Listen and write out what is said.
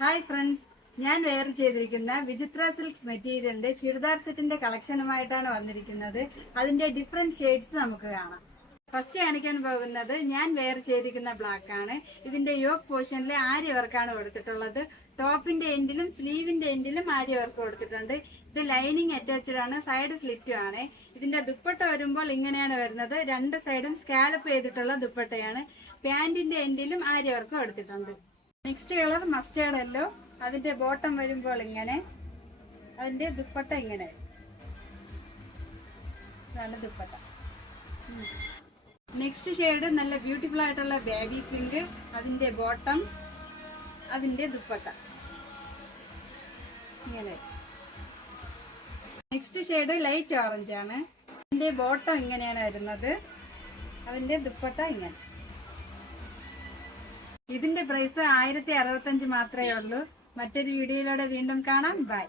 Hi friends, ഞാൻ wear ചെയ്തിരിക്കുന്ന വിചിത്ര സിൽക്സ് മെറ്റീരിയലിന്റെ ചുരിദാർ സെറ്റിന്റെ കളക്ഷനുമായിട്ടാണ് വന്നിരിക്കുന്നത്. അതിന്റെ ഡിഫറെന്റ് ഷെയ്ഡ്സ് നമുക്ക് കാണാം. ഫസ്റ്റ് കാണിക്കാൻ പോകുന്നത് ഞാൻ വെയർ ചെയ്തിരിക്കുന്ന ബ്ലാക്ക് ആണ്. ഇതിന്റെ യോക്ക് പോർഷനിലെ ആര്യ വർക്കാണ് കൊടുത്തിട്ടുള്ളത്. ടോപ്പിന്റെ എൻഡിലും സ്ലീവിന്റെ എൻഡിലും ആര്യ വർക്ക് കൊടുത്തിട്ടുണ്ട്. ഇത് ലൈനിങ് അറ്റാച്ച്ഡ് ആണ്, സൈഡ് സ്ലിറ്റും ആണ്. ഇതിന്റെ ദുപ്പട്ട വരുമ്പോൾ ഇങ്ങനെയാണ് വരുന്നത്. രണ്ട് സൈഡും സ്കാലപ്പ് ചെയ്തിട്ടുള്ള ദുപ്പട്ടയാണ്. പാന്റിന്റെ എൻഡിലും ആര്യ വർക്ക് കൊടുത്തിട്ടുണ്ട്. Next colour mustard yellow. അതിന്റെ ബോട്ടം വരുമ്പോൾ ഇങ്ങനെ, അതിന്റെ ദുപ്പട്ട ഇങ്ങനെ, ഇതാണ് ദുപ്പട്ട. നെക്സ്റ്റ് ഷെയ്ഡ് നല്ല ബ്യൂട്ടിഫുൾ ആയിട്ടുള്ള ബേബി പിങ്ക്. അതിന്റെ ബോട്ടം, അതിന്റെ ദുപ്പട്ട ഇങ്ങനെ. നെക്സ്റ്റ് ഷെയ്ഡ് ലൈറ്റ് ഓറഞ്ച് ആണ്. അതിന്റെ ബോട്ടം ഇങ്ങനെയാണ് വരുന്നത്, അതിന്റെ ദുപ്പട്ട ഇങ്ങനെ. ഇതിന്റെ പ്രൈസ് 1065 മാത്രമേ ഉള്ളൂ. മറ്റൊരു വീഡിയോയിലൂടെ വീണ്ടും കാണാം. ബൈ.